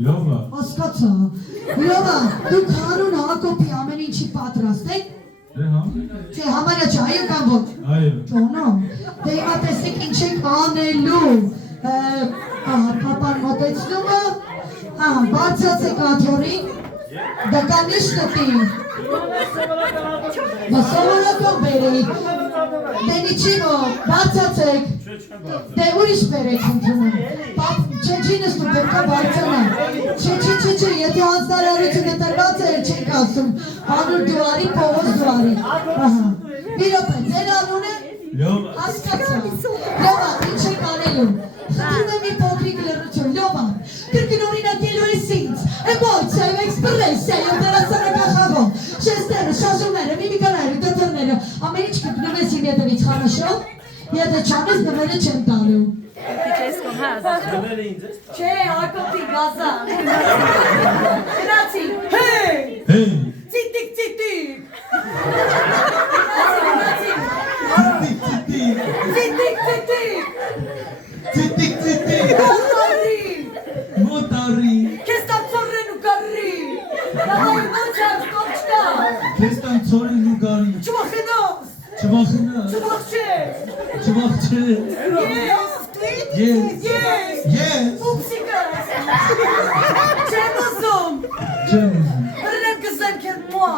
Լովա։ Հասկացա։ Լովա, դուք Հարուն Հակոբի ամեն ինչի պատրաստ եք։ Դե համ։ Չէ, համարյա չէ, այո կամ ոչ։ Այո։ Ճոնո։ Դե հիմա տեսեք ինչ եք անելու։ Պապան մոտեցնում է։ Բարձրացեք աթոռին։ Դականիշ տտի։ Սովորական բերի։ Դե նիչիվո, բարձրացեք։ Դե ուրիշ բերեք ընդունում։ Չի նստում, պետք է բարձրանա։ Չէ, եթե հանձնարարությունը տրված է, չենք ասում։ Անուր դուարի, Պողոս դուարի։ Մի րոպե, ձեր անունը։ Լովա։ Հասկացա։ Լովա, ինչ եք անելու։ Խնդրում եմ մի փոքրիկ լռություն, Լովա։ Կրկնօրինակելու ես ինձ։ Էմոցիայով, էքսպրեսիայով, դերասանական շեստերը, շարժումները, միմիկաները, դոթորները, ամեն ինչ գտնում ես իմ ետևից, խանաշով, եթե չանես նվերը չեմ տալու։ Չէ, Հակոբի գազա։ Գնացի, հեյ, ծիտիկ, ծիտիկ։ Ծիտիկ։ Մոտարի։ Քեզ տամ ծորեն ու կարի։ Նահայ մոչար, կոչկա։ Քեզ տամ ծորեն ու կարի։ Չվախենոս։ Չվախենաս։ Չվախչես։ Yes. Պուպսիկաս։ Չեմ ուզում։ Բրնեմ կզեմ քեզ մոա։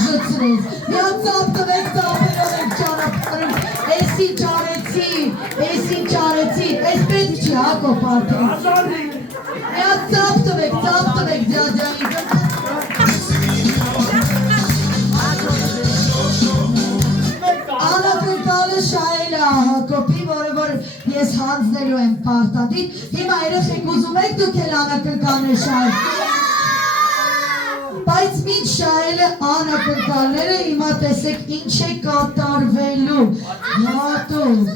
Ժծրես, միան ծապ տվեք ծապերով եք ճանապարհում, ես ինչ արեցի, ես պետք չի Հակոբ արդեն։ Միան ծապ տվեք ձյաձյային։ Անակնկալը շահել է Հակոբի, որ ես հանձնելու եմ պարտադիր, հիմա երեխեք ուզում եք դուք էլ անակնկալներ շահել։ Բայց մինչ շահելը անակնկալները հիմա տեսեք ինչ է կատարվելու, հատուկ,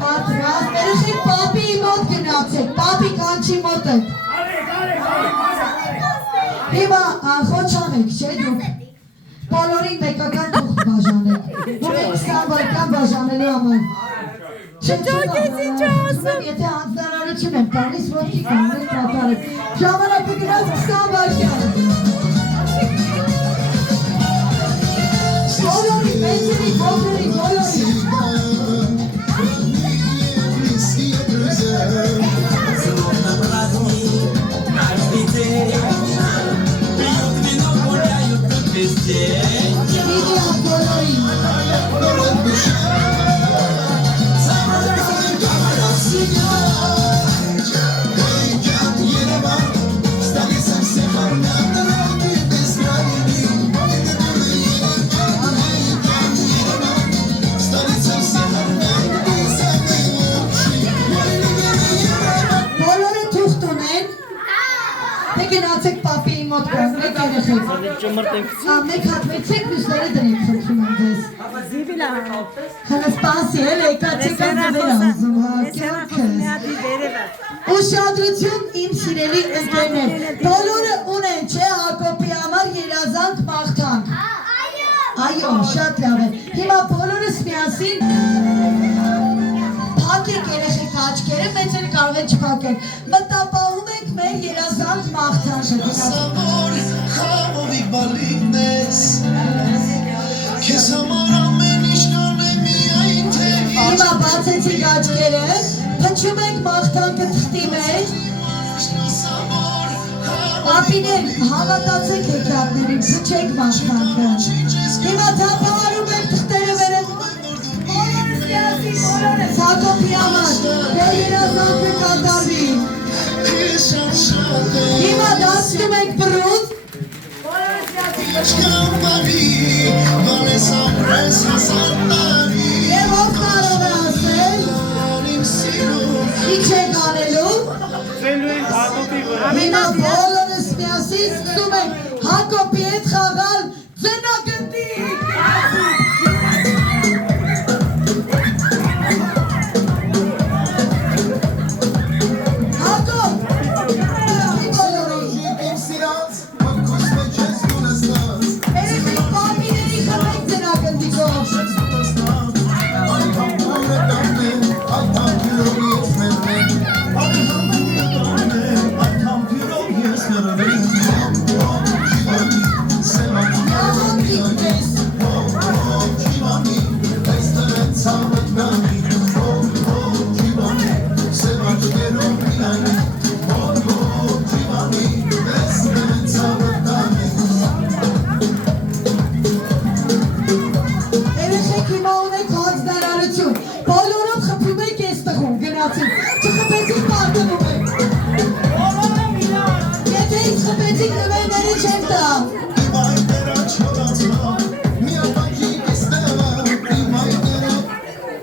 պատրաստ, երեխեք պապի մոտ գնացեք, պապի կանչի մոտ եք։ Հիմա խոչանեք, չէ դուք, բոլորին մեկական թուղթ բաժանեք, ու մենք 20 վայրկյան բաժանելու համար։ Չճոքեց ինչ ասում։ Եթե հանձնարարություն եմ տալիս, ոտքի կանեք կատարեք, ժամանակը գնաց 20 վայրկյան։ Բոլորի, մեծերի, բոլորի։ Գնացեք պապիի մոտ կանգնեք երեխեք։ Մեկ հատվեցեք մյուսները դրեք խնդրում եմ ձեզ։ Սպասի էլ եկացեք ազնվել ազում Ուշադրություն իմ սիրելի ընկերներ, բոլորը ունեն չէ Հակոբի համար երազանք մաղթանք։ Այո, շատ լավ է։ Հիմա բոլորս միասին փակեք երեխեք աչքերը, մեծերը կարող են չփակել։ Մտապահում ենք մեր երազանք մաղթանքը։ Սավոր խաղովիկ բալիկն ես, քեզ համար ամեն ինչ կանեմ միայն թե Հիմա բացեցիք աչքերը, փչում ենք մաղթանքը թղթի մեջ։ Պապիներ, հավատացեք հեքիաթներին, փչեք մաղթանքը։ Հիմա թափահարում ենք թղթերը վերև։ Հակոբի համար, դեր երազանքը կատարվի։ Հիմա դասնում ենք բռուց։ Եվ ով կարող է ասել, ինչ ենք անելու։ Հիմա բոլորս միասին սկսում ենք Հակոբի հետ խաղալ ձնագնդիկ։ գնացին, չխփեցիք պարտվում եք։ Եթե ինձ խփեցիք նվերների չեմ տա։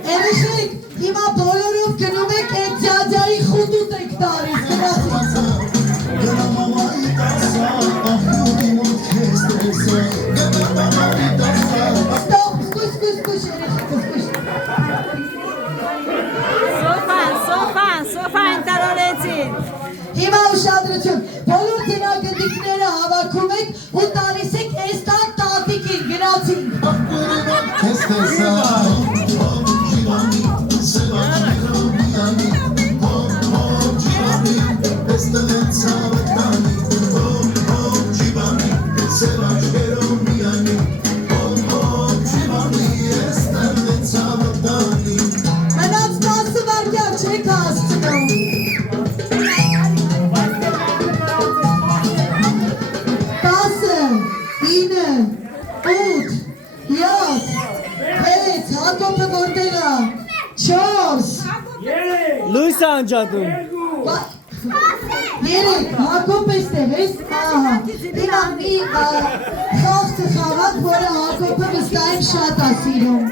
Երեշեք, հիմա բոլորով գնում եք այդ ձյաձյայի խուտուտ եք տալիս, գնացին։ Ստոպ, սկույս, երեշեք, սկույս։ Սոֆան տարորեցին։ Հիմա ուշադրություն, բոլոր ձնագնդիկները հավաքում եք ու տալիս եք էստան տատիկին, գնացին։ Մնաց 10 վայրկյան չեք հասցնում։ 10, 9, 8, 7, 6, Հակոբը որտեղ է, 4, Լույս անջատում։ 3, Հակոբ էստեղ ես, հիմա մի խաղթ խաղակ, որը Հակոբը վստահեմ շատ է սիրում։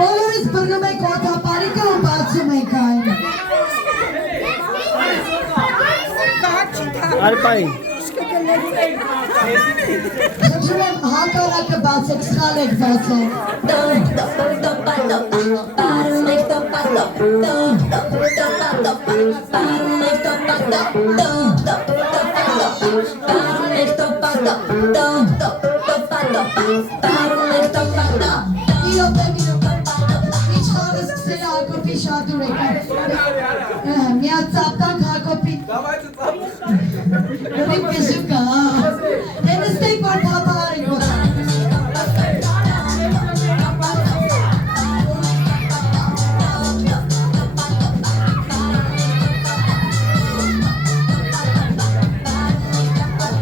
Բոլորս բռնում ենք օդապարիկը ու բացում ենք այն։ Արպային։ Խնդրում եմ հակառակը բացեք, սխալ եք բացել։ Ինչ խաղը սկսել Հակոբի շատ ուր եք։ Միա ծապտանք Հակոբի։ Գրիպ կեզուկա, նստեք որ թապահար եք որ։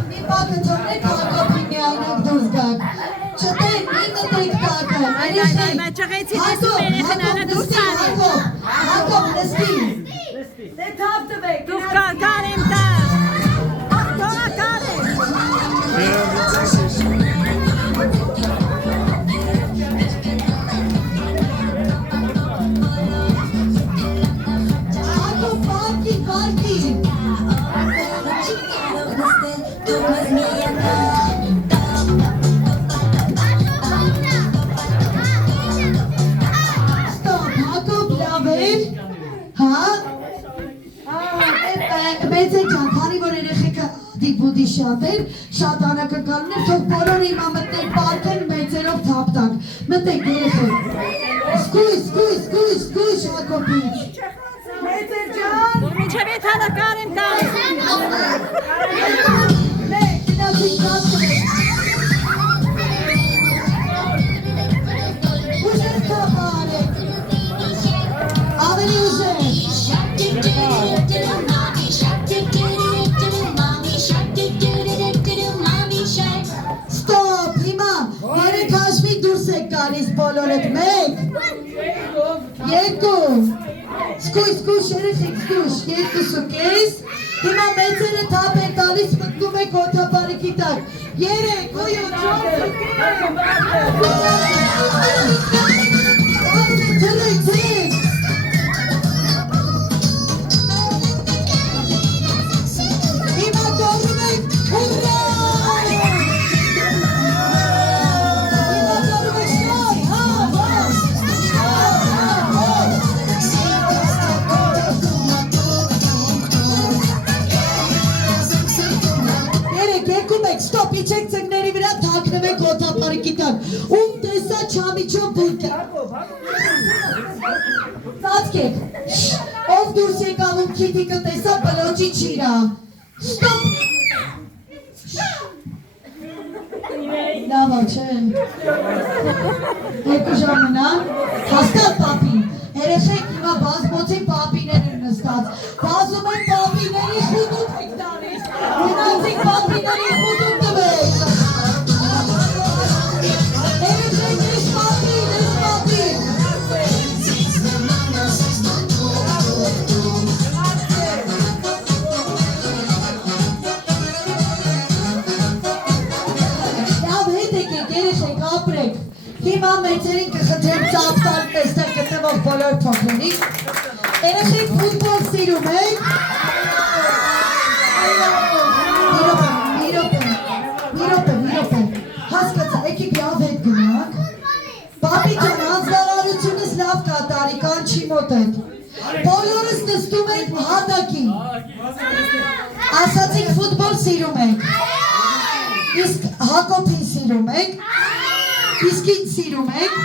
Մի պակը թողնեք Հակոբի միայնակ դուրս գակ։ Չտեն, մի մտեք տակը, ներիշեք։ Հակոբ, նստի։ Դուք կար եմ տա։ Դորա կար եմ։ Հակոբ, վարկի։ Ստոպ, Հակոբ լավ էր, հա? Մեծեր ջան, քանի որ երեխեքը դիպուդի շատ էր, շատ անակնկալն էր, թող բոլորը հիմա մտնենք պարկեն մեծերով թապտանք, մտեք երեխեք, սկույս Հակոբից, մեծեր ջան, Մինչև ետ հալը կար եմ տա։ մեկ, գնացին կասկրեք, ուժեր թապարեք, ավելի ուժեր, Ստոպ, հիմա, երեք հաշվի դուրս եք գալիս բոլորդ, մեկ, երկու, սկույս, երեխեք, երկուսու կես, հիմա մեծերը թապ եք տալիս, մտնում եք օդապարիկի տակ, երեք, ույու, չորսու կես, թրեք, հիմա դորում եք, ուրա! Ստոպ, իջեք ծգների վրա, թաքնվեք օդապարիկի տակ, ում տեսա չամիջով բույկը։ Ծածկեք, ով դուրս եկավ ում քիթիկը տեսա, բլոջի չիրա։ Ստոպ։ Լավա չէ։ Երկու ժամ մնա, հաստատ պապին, երեխեք հիմա բազմոցի պապիներ են նստած, բազում են պապիների խուտուտ եք տալիս, ունացիք պապիների խուտուտ տվեք։ Երեխեք ես պապին։ բոլոր փոքրիկ։ Երեխեք ֆուտբոլ սիրում եք։ Մի րոպե։ Հասկացա, եկեք լավ հետ գնանք։ Պապի ջան, հանձնարարությունս լավ կա, տարիկան չի մոտդ։ Բոլորս նստում ենք հատակին։ Ասացիք ֆուտբոլ սիրում եք։ Իսկ Հակոբին սիրում եք։ Իսկ ինձ սիրում եք։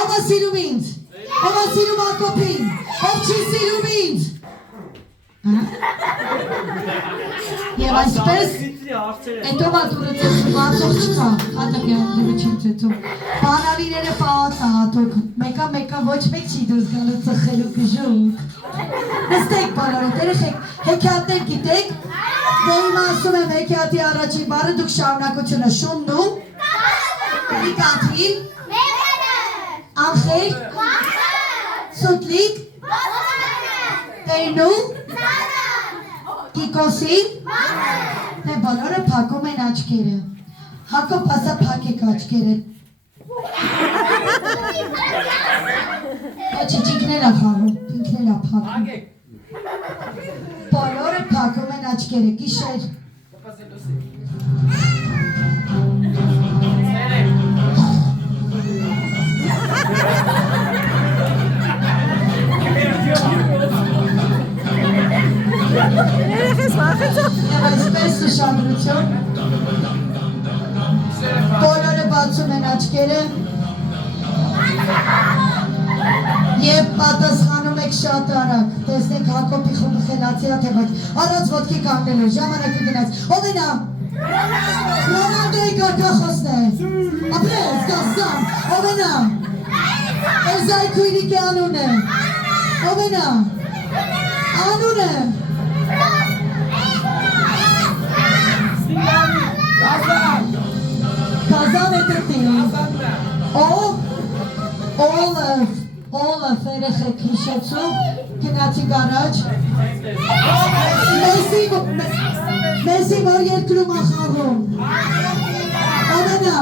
Ով է սիրում ինձ։ Ով է սիրում Հակոբին։ Ով չի սիրում ինձ։ Եվ այսպես Հետո մատուրը ծեցում, ածող չկա, հատակի անդրը չիմ ծեցում, բանալիները պաղաց ատոք, մեկա ոչ մեկ չի դուզ գալու ծխելու գժուկ, նստեք բանալոտ, երեխեք, հեքիաթներ գիտեք, դե իմ ասում եմ հեքիաթի առաջին բարը դուք շարունակությունը շուննու, լիկաթիլ, անխեր, սուտլիկ, տերնու, կիկոսին, Դե բոլորը փակում են աչքերը։ Հակոբ ասա փակեք աչքերը։ Չիչիկներ է խաղում, ինքներ է փակում։ Բոլորը փակում են աչքերը, գիշեր։ Երեխես վախեցող։ Եվ այսպես ուշադրություն։ Բոլորը բացում են աչքերը։ Եվ պատասխանում եք շատ արագ։ Տեսնենք Հակոբի խումբը խելացի է թե ոչ։ Առանց ոտքի կանգնելու, ժամանակը գնաց։ Ով է նա։ Ռոնալդոյի կարգախոսն է։ Ապրես, կասամ, ով է նա։ Էրզայի քույրիկի անուն է։ Ով է նա։ Անուն է։ Kazan edelim. Olaf երեխեք հիշեցու, գնացի գարաջ։ Մեսի որ երկրում ախաղում։ Ովենա,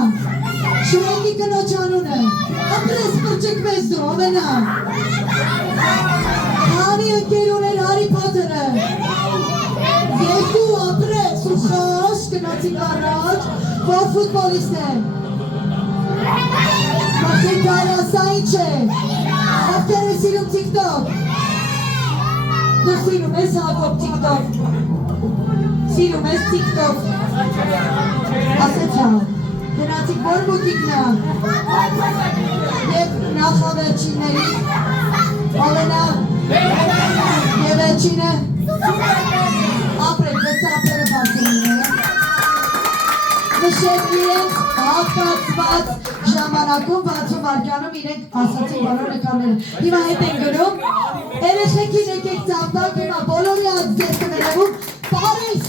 շուենքի կնոջ անուն է։ Ապրես պրճիկ մեզ դու, ովենա։ Հանի ընկեր ուներ Հարի Փոթերը։ Երկու ապրես ու խաշ գնացի գարաջ, որ ֆուտբոլիստ է։ Մախին կարասա ինչ է։ Ովքեր է սիրում TikTok։ Դու սիրում ես Հակոբ TikTok։ Սիրում ես TikTok։ Ասեցա, գնացիք որ բուտիկնա։ Եվ նախավերջինների, ովենա, և վերջինը, ապրեք, վեց ապերը բացում է։ Նշեք իրենց հաղթացված ժամանակում 60 վայրկյանում իրենք ասացին բոլոր նկարները։ Հիմա հետ են գնում, երեխեքին եկեք ծաղտակ, հիմա բոլորի անձ ձեր կներևում, բարել